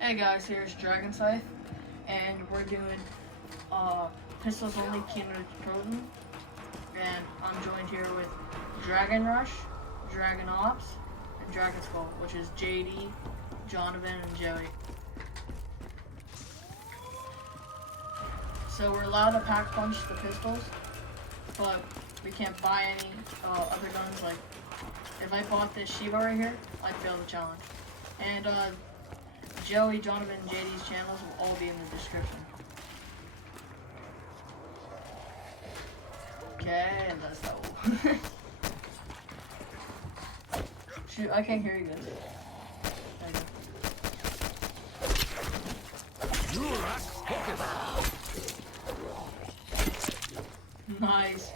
Hey guys, here's DragonSkull2, and we're doing pistols only Kino toten, and I'm joined here with Dragon Rush, Dragon Ops, and DragonSkull, which is JD, Jonathan, and Joey. So we're allowed to pack punch the pistols, but we can't buy any other guns. Like, if I bought this Shiba right here, I'd fail the challenge. And Joey, Jonathan, and JD's channels will all be in the description. Okay, let's go. Shoot, I can't hear you guys. Nice.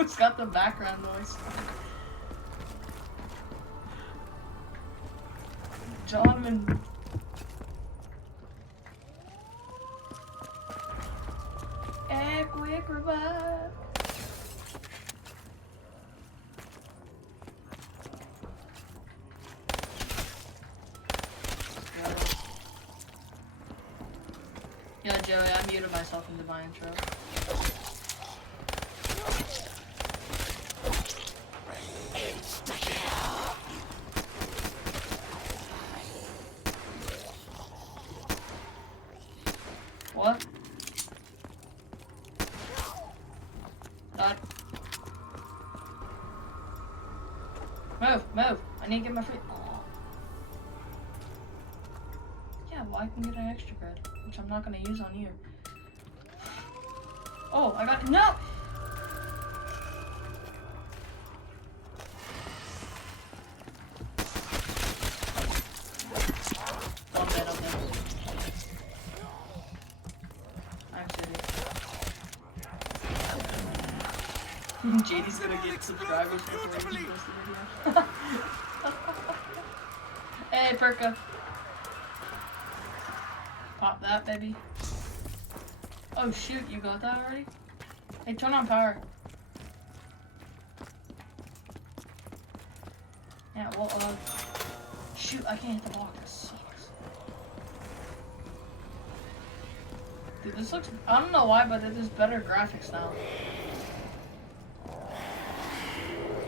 It's got the background noise. Jonathan. Quick revive. Yeah, Joey, I muted myself into my intro. What? Move! I need to get my free. Oh. Yeah, well, I can get an extra card, which I'm not gonna use on you. Oh, I got no. I'm dead. I'm serious. JD's gonna get subscribers before he posts the video. Hey, Perka. Pop that, baby. Oh, shoot, you got that already? Hey, turn on power. Yeah, well, shoot, I can't hit the block. That sucks. Dude, this looks, I don't know why, but it is better graphics now.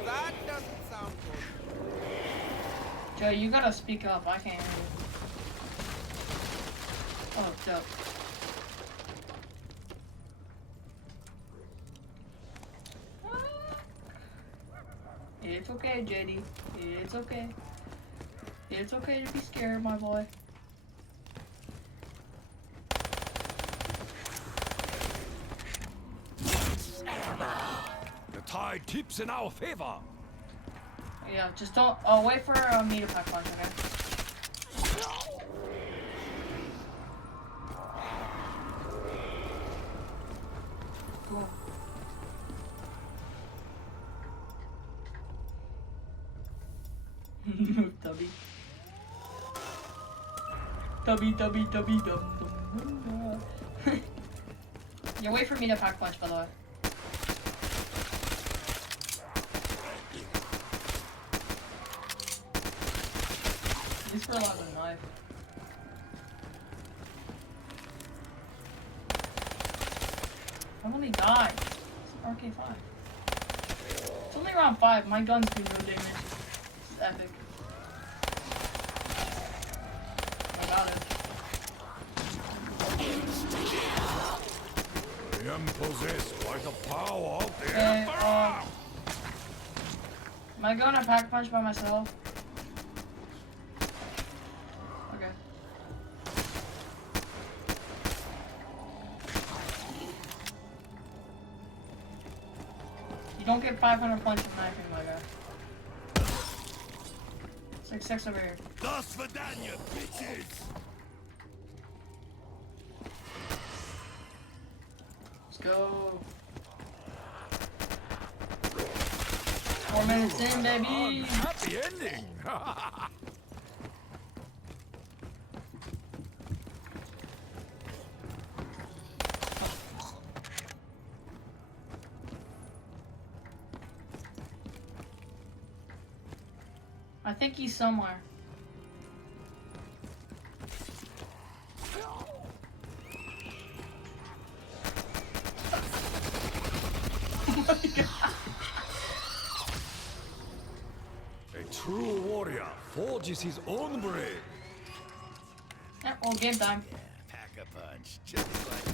That doesn't sound good. Joe, you gotta speak up. I can't hear you. Oh, dope. It's okay, JD. It's okay. It's okay to be scared, my boy. The tide tips in our favor. Yeah, just don't. Wait for me to pack punch, okay? Cool. Tubby, dum. Yeah, wait for me to pack punch, by the way. He's for a lot of a knife. I only died. It's an Rk5. It's only round 5. My guns do no damage. This is epic. I got it. I am possessed by the power of the Okay, Emperor. am I going to pack punch by myself? Okay. You don't get 500 punch in knifing, my guy. 6 over here. Das Vidania, bitches. Let's go. 4 minutes in, baby. Happy ending. I think he's somewhere. Oh my god. A true warrior forges his own blade. Yeah, well, game time. Pack a punch, just like.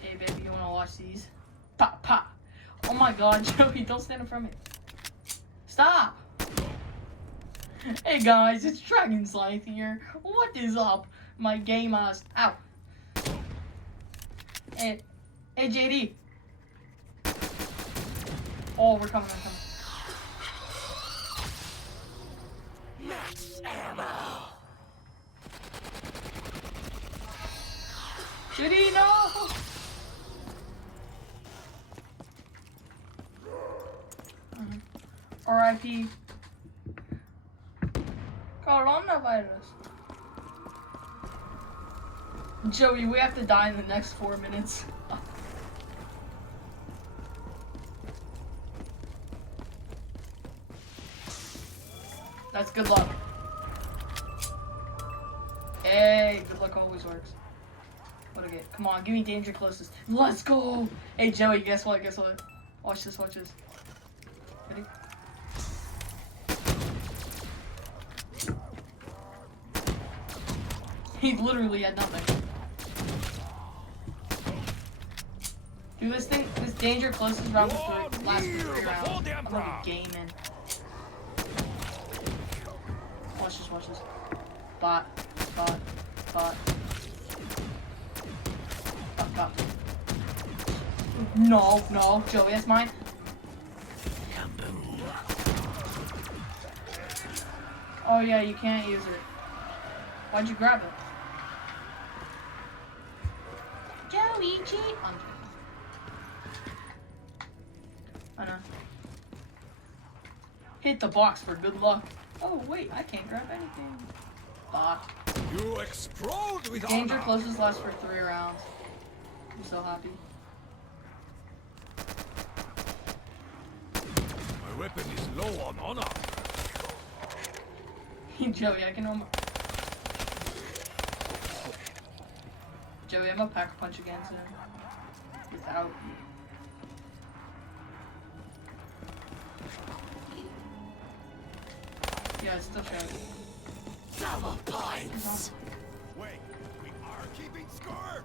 Hey, baby, you wanna watch these? Pop, pop. Oh my god, Joey, don't stand in front of me. Stop! Hey guys, it's DragonSkull2 here. What is up, my gamers? Ow. Hey, JD. Oh, we're coming, Max ammo. JD, no! R.I.P. Coronavirus. Joey, we have to die in the next 4 minutes. That's good luck. Hey, good luck always works. What a get? Come on, give me danger closest. Let's go! Hey, Joey, guess what? Guess what? Watch this, watch this. Ready? He literally had nothing. Do this thing, this danger closest round for last 3 rounds. I'm gonna be gaming. Watch this, watch this. Bot, bot, bot. Bot, bot. No, no, Joey, that's mine. Oh yeah, you can't use it. Why'd you grab it? Joey, cheat! I'm kidding. I know. Hit the box for good luck. Oh wait, I can't grab anything. Bot. You explode with Danger honor. closest lasts for 3 rounds. I'm so happy. My weapon is low on honor. Joey, I can almost... Joey, I'm gonna pack a punch against him. Without... Yeah, it's still trying. Double points. Wait, we are keeping score.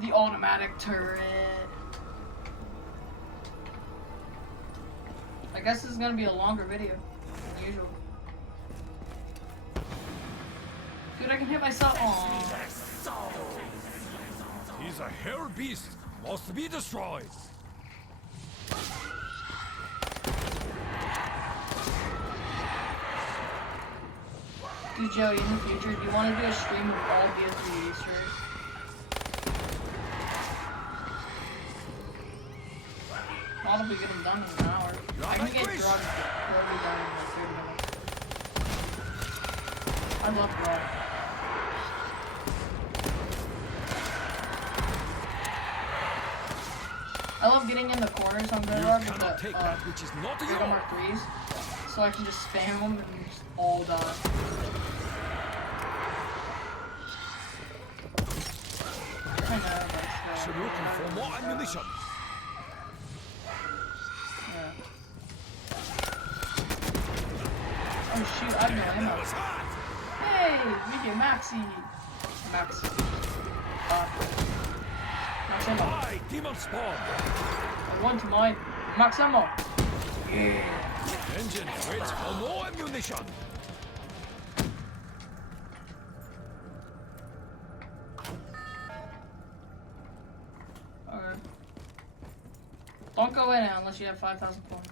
The automatic turret. I guess this is gonna be a longer video than usual. Dude, I can hit myself. Aww. He's a hell beast. Must be destroyed. Dude, Joey, in the future, do you want to do a stream of all BO3 Easter eggs? Not if we get them done in an hour. I can get Grog done in like 30 minutes. I love Grog. I love getting in the corners on Grog with Cannot the take that which is not Dragon yours. Mark 3s, so I can just spam them and just all die. I know, that's Should looking for more ammunition. yeah. Oh shoot, I have no ammo. Was hot. Hey, we get Maxi. Max. Max ammo. Hi, demon spawn. I want my max ammo. Yeah. Engine waits for more ammunition. Alright. Don't go in it unless you have 5,000 points.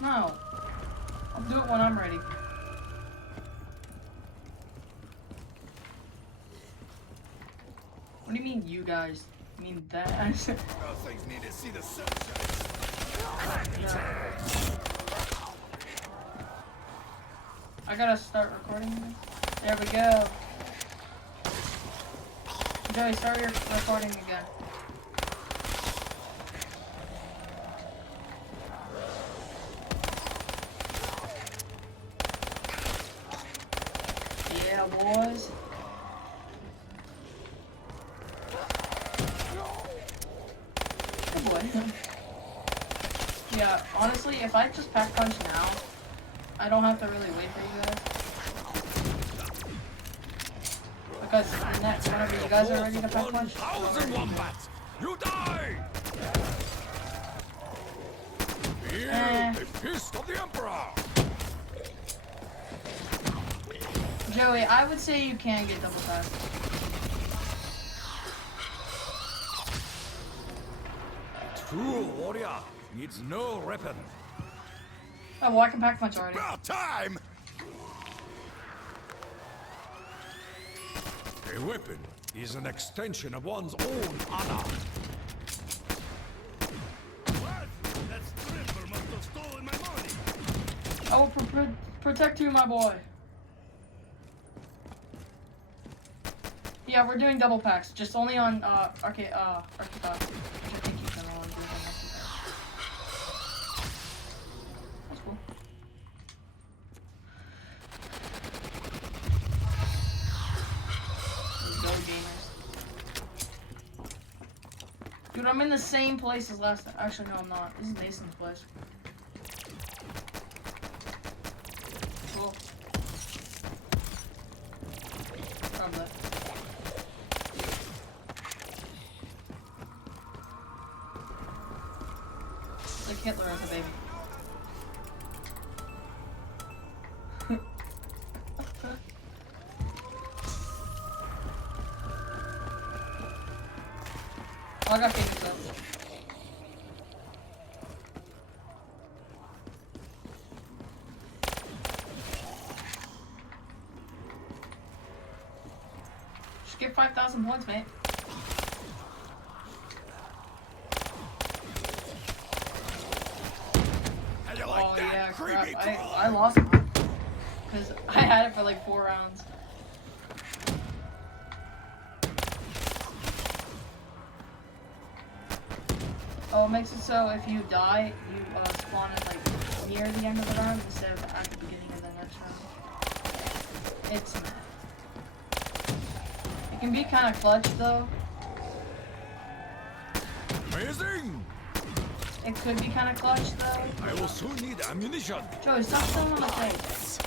No. I'll do it when I'm ready. What do you mean, you guys? I mean that. Those things need to see the sunshine. I gotta start recording this. There we go. Joey, start your recording again. Yeah, boys. Good boy. Yeah, honestly, if I just pack punch now, I don't have to really wait for you guys. Because next, whenever you guys are ready to pack punch, 1,000 wombats! You die! Here, the fist of the Emperor! Joey, I would say you can get double tap. True warrior needs no weapon. Oh, well, I can pack punch already. About time! A weapon is an extension of one's own honor. What? That stripper must have stolen my money! I will protect you, my boy. Yeah, we're doing double packs, just only on Rk5, which I think you can only do on Rk5. That's cool. Let's go, gamers. Dude, I'm in the same place as last time. Actually, no, I'm not. This is Mason's place. Cool. Probably. Like Hitler as a baby. Oh, I got Phoenix up. Just get 5,000 points, mate. How you like Oh that, yeah, crap. creepy I crawler? lost it. Because I had it for like 4 rounds. Oh, it makes it so if you die, you spawn at like near the end of the round instead of at the beginning of the next round. It's mad. It can be kind of clutch though. Amazing! It could be kind of clutch though. I will soon need ammunition. Joey, stop stealing on my face.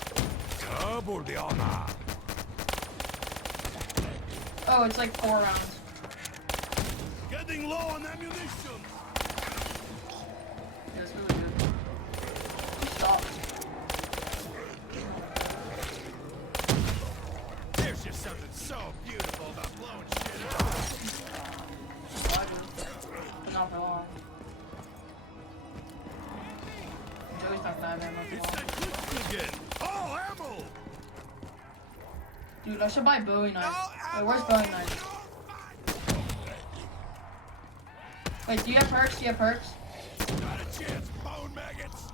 Double the honor. Oh, it's like 4 rounds. Getting low on ammunition! Yeah, it's really good. Stop. There's just something so beautiful about blowing shit up. I do. But not for long. Joey's not gonna have ammo for It's long. that clip again! Oh, ammo! Dude, I should buy Bowie knife. No Wait, where's ammo! Bowie knife? Wait, do you have perks? Do you have perks? Not a chance, bone maggots!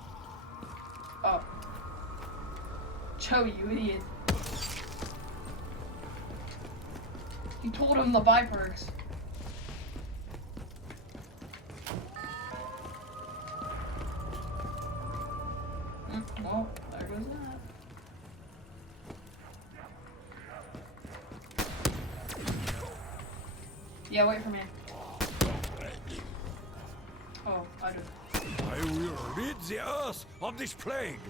Oh. Joey, you idiot. You told him to buy perks. Well, there goes that. Yeah, wait for me. Oh, I do. I will rid the earth of this plague.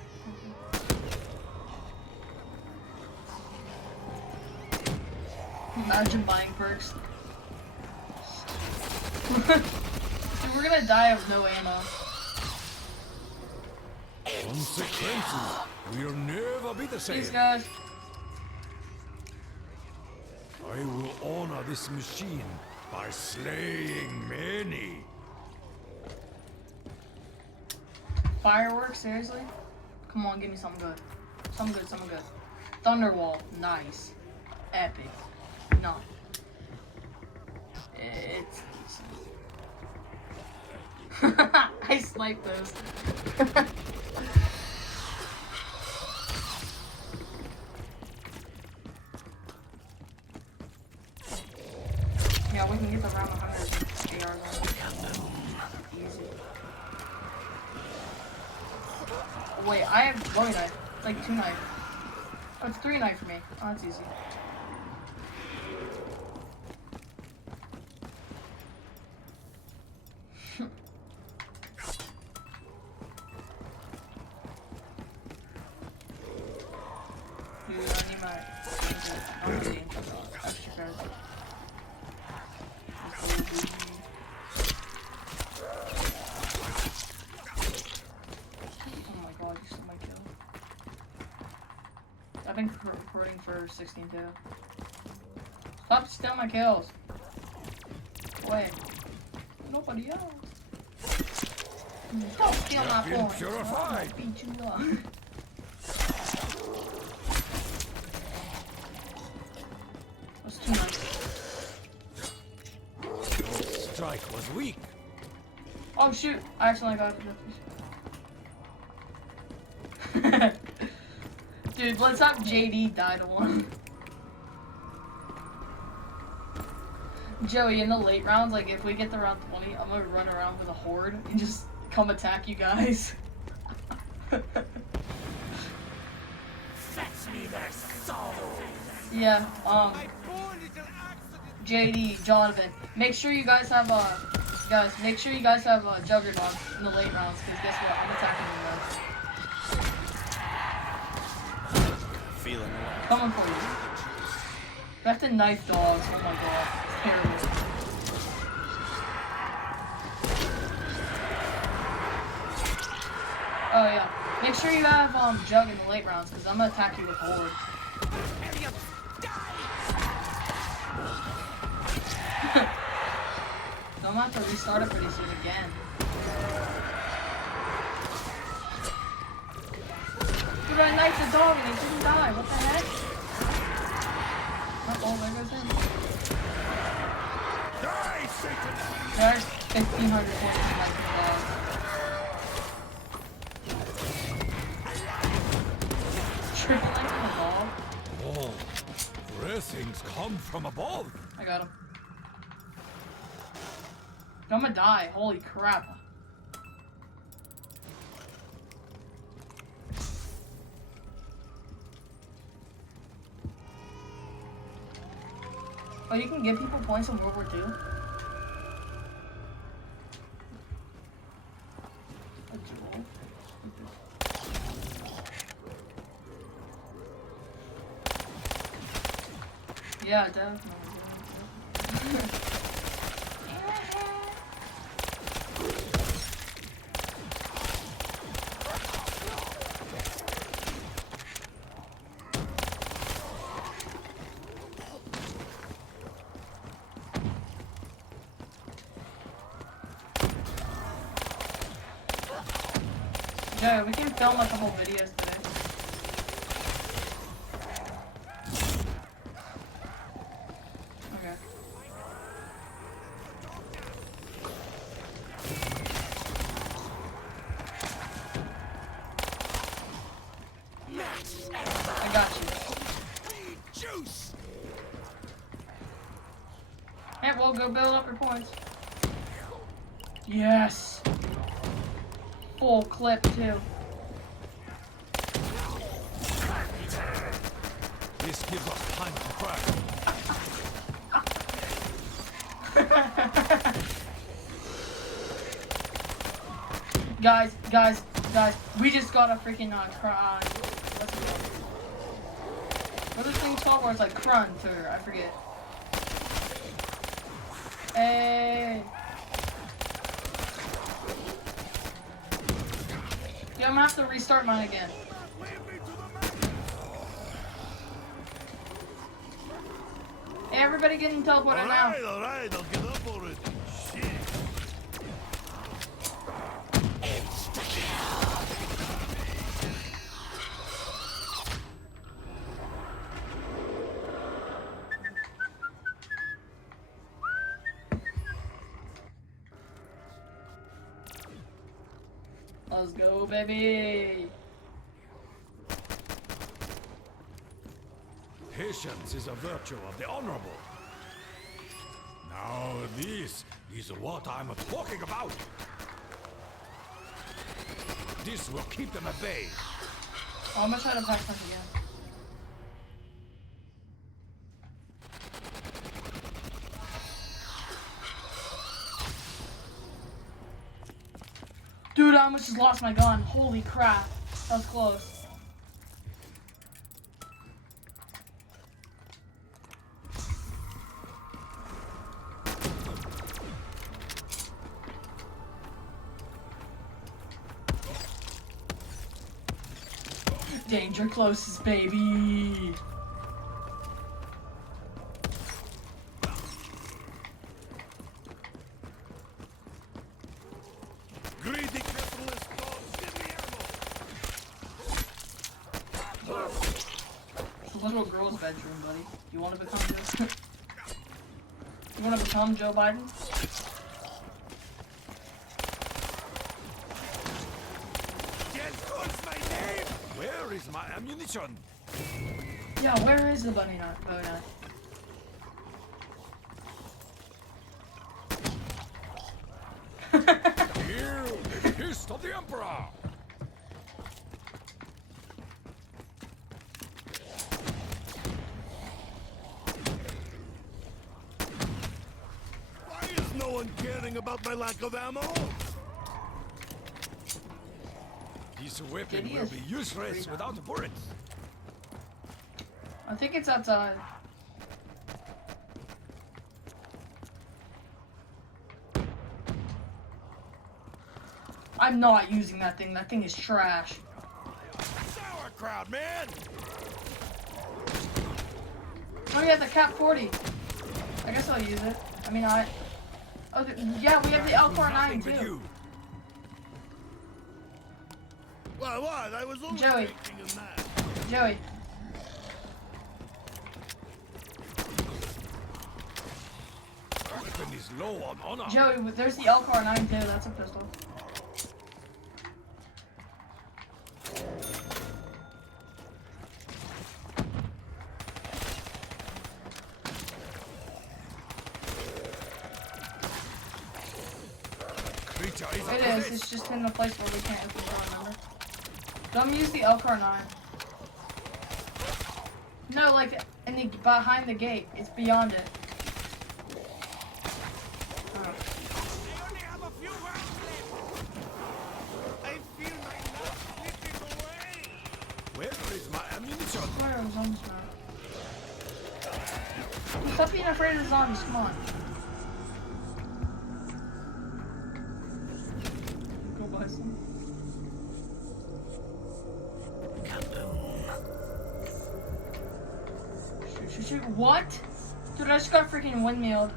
Imagine buying perks. Dude, we're gonna die of no ammo. Consequences will never be the same. These guys. I will honor this machine by slaying many. Fireworks, seriously? Come on, give me something good. Something good, something good. Thunderwall, nice. Epic. No. It's decent. I sniped those. Yeah, we can get the round 100 AR going. Easy. Oh, wait, I have Bowie knife. It's like 2 knife. Oh, it's 3 knife for me. Oh, that's easy. Dude, I need my extra card. Oh my god, you stole my kill. I've been recording for 16 too. Stop stealing my kills. Wait. Nobody else. Stop stealing my points. Purified. Beat you up. That's too nice. Your strike was weak. Oh shoot! I accidentally got it. Dude, let's have JD die to one. Joey, in the late rounds, like if we get to round 20, I'm gonna run around with a horde and just come attack you guys. Fetch me their soul. Yeah, JD, Jonathan, make sure you guys have make sure you guys have Juggernaut in the late rounds, because guess what? I'm attacking you guys. Feeling Coming for you. We have to knife dogs. Oh my god. It's terrible. Oh yeah. Make sure you have Jug in the late rounds, because I'm gonna attack you with Horde. So I'm gonna have to restart it pretty soon again. Dude, I knifed the dog and he didn't die. What the heck? Oh, there goes him. Die, Satan! There's 1,500 points to like the dog. Triple life on the dog. Oh, blessings come from above. I got him. I'm gonna die. Holy crap. Oh, you can give people points in World War II? A duel? Yeah, definitely. Yeah, we can film a couple videos today. Okay. I got you. Juice! Hey, well, go build up your points. Yes! Full clip, too. This gives us time to crack. Guys, we just got a freaking what's it called? What are those things called where it's like crunch or I forget. Hey. Yeah, I'm gonna have to restart mine again. Hey, everybody getting teleported now. Alright, I'll get up already. Shit. Let's go, baby. Patience is a virtue of the honorable. Now this is what I'm talking about. This will keep them at bay. Oh, I'm gonna try to pass that again. Dude, I almost just lost my gun. Holy crap. That was close. Danger closest, baby. Greedy capitalist dogs, give me ammo. It's a little girl's bedroom, buddy. You want to become Joe? You want to become Joe Biden? Where is my ammunition? Yeah, where is the bunny nut? Oh, no. Here, the fist of the Emperor. Why is no one caring about my lack of ammo? This weapon Diddy will is be useless without bullets. I think it's outside. I'm not using that thing. That thing is trash. Sauerkraut, man! Oh yeah, the Cap 40. I guess I'll use it. I mean, oh, yeah, we have the L4 9 Nothing but too. you. What? I was only Joey. thinking of that. Joey. Weapon is low on honor. Joey, there's the L4 9 too. That's a pistol. It is. It's just in the place where we can't open it, remember? Don't use the L4 9. No, like in the behind the gate. It's beyond it. I only have a few rounds left. I feel my life slipping away. Where is my ammunition? Where are the zombies now? Stop being afraid of the zombies. Come on. Go buy some. Shoot. What? Dude, I just got freaking windmilled.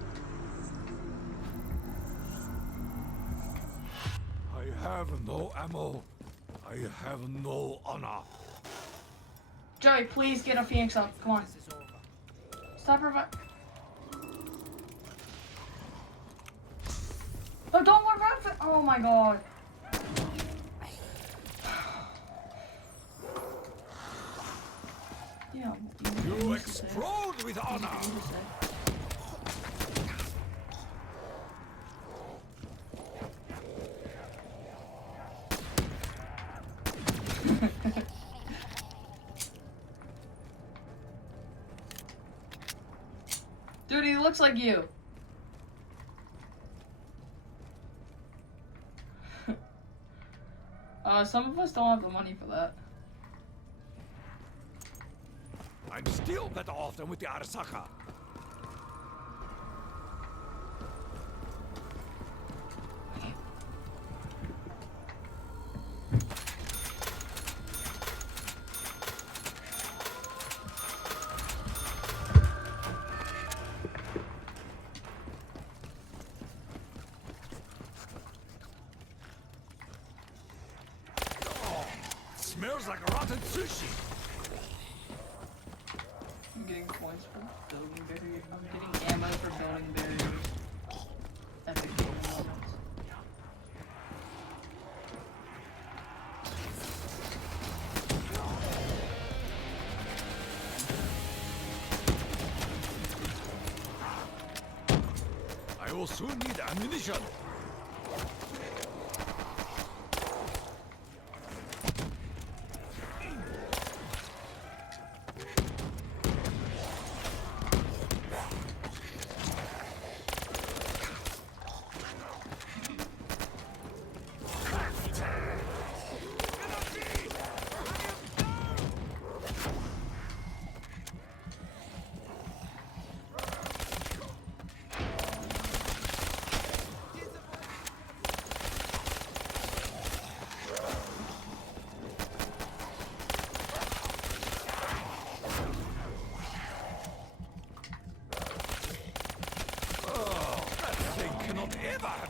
I have no ammo. I have no honor. Joey, please get a Phoenix up. Come on. Stop reviving. Oh, don't revive it. Oh my god. Yeah. You explode with honor. Dude, he looks like you. Some of us don't have the money for that. I'm still better off than with the Arasaka. Oh, smells like rotten sushi. I'm getting points for building barriers. I'm getting ammo for building barriers. Epic gaming moments. I will soon need ammunition.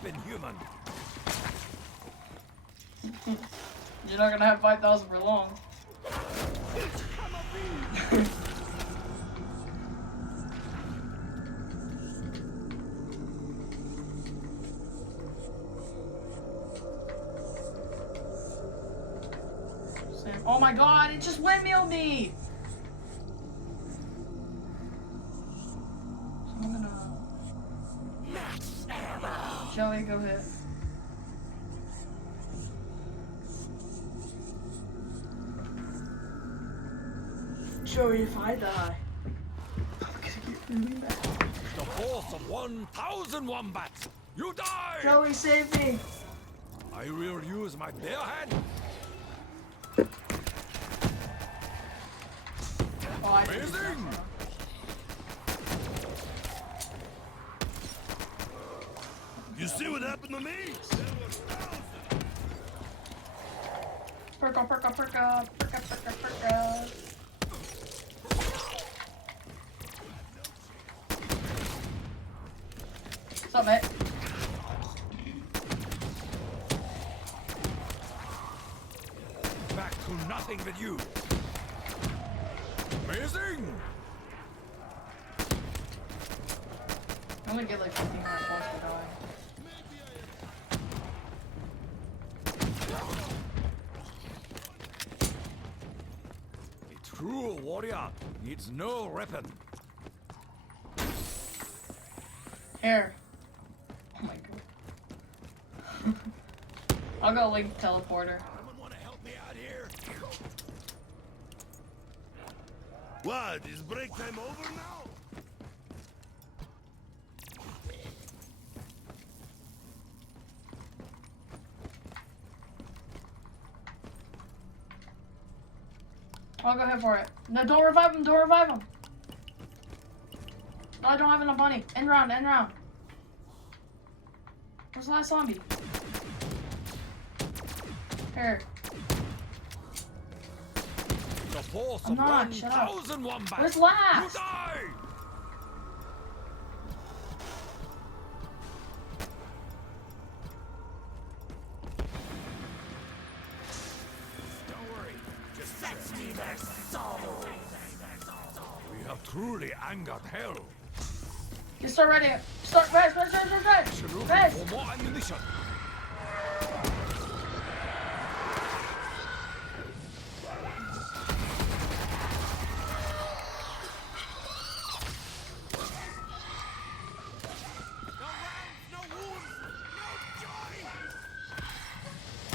Been human. You're not gonna have 5,000 for long. Oh my god, it just windmilled me! So I'm gonna... Joey, go hit. Joey, if I die, I'm gonna get really mad. The force of 1,000 wombats. You die! Joey, save me! I will use my bare hand. Oh, I didn't do that. Amazing! You see what happened to me? Perk up, perk up, perk up, perk up, perk up, perk up. What's up, mate? Back to nothing with you. Amazing! I'm gonna get like 15 more points for dying. A true warrior needs no weapon. Here. Oh my god. I'll go link teleporter. Someone want to help me out here? What, is break time over now? I'll go ahead for it. No, don't revive him, don't revive him. No, I don't have enough money. End round, end round. Where's the last zombie? Here. The force I'm of not, shut up. 1,000 wombats. Where's last? You die! Don't worry, just fetch me their soul. We have truly angered hell. You start ready. Start rest, rest, rest, rest, rest. Should look Rest. for more ammunition. No rounds, no wounds, no joy!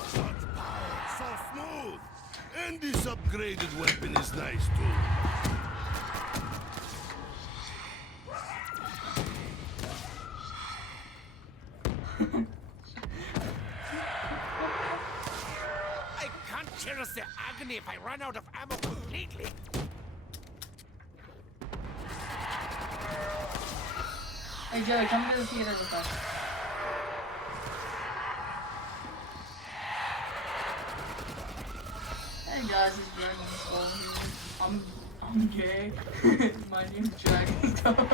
Such power, so smooth! And this upgraded weapon is nice too. I can't cherish the agony if I run out of ammo completely. Hey Joey, come to the theater with us. Hey guys, it's Dragon Skull here. I'm gay. My name's Dragon Skull.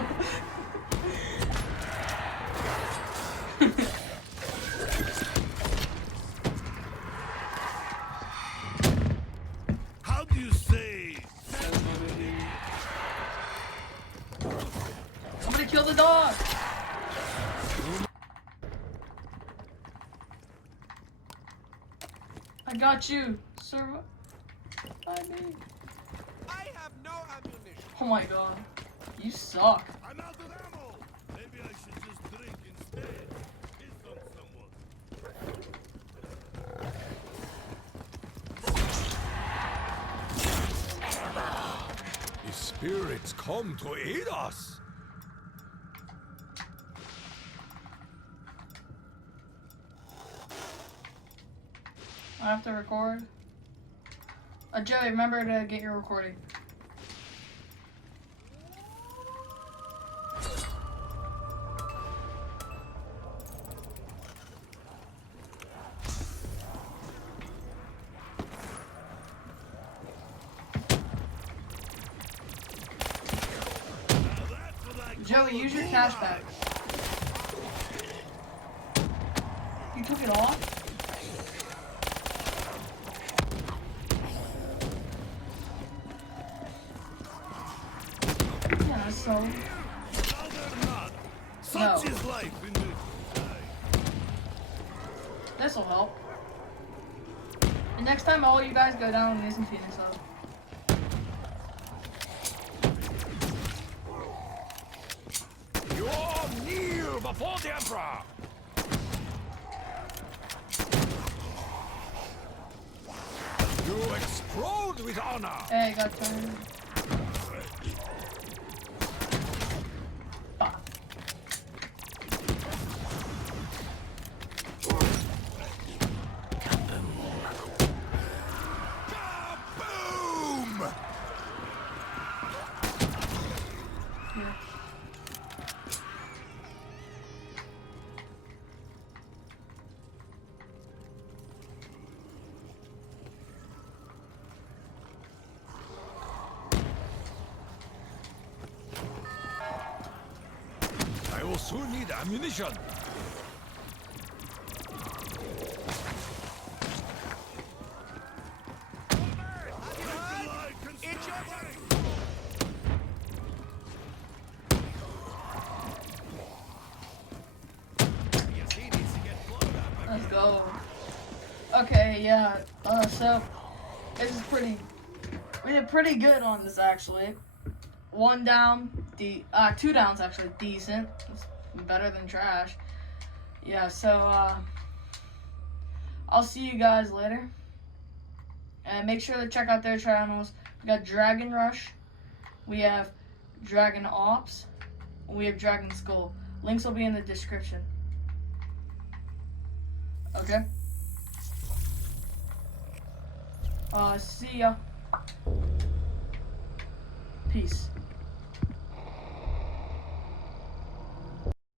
How do you say? Somebody kill the dog! I got you, sir. I mean, I have no ammunition. oh my god, you suck. I'm out of ammo! Maybe I should just drink instead. spirits come to aid us. I have to record. Joey, remember to get your recording. Joey, use your cash back. You took it off? Yeah, that's so... Such is life in this. This'll help. And next time all you guys go down and listen to yourself. You're kneel before the Emperor. You explode with honor. Hey, got turned. Boom! Yeah. I will soon need ammunition. It's your Let's go. Okay, yeah. So this is we did pretty good on this actually. 1 down, 2 downs actually decent. It's better than trash. Yeah, so I'll see you guys later. And make sure to check out their channels. We got Dragon Rush, we have Dragon Ops, we have Dragon Skull. Links will be in the description. Okay? See ya. Peace.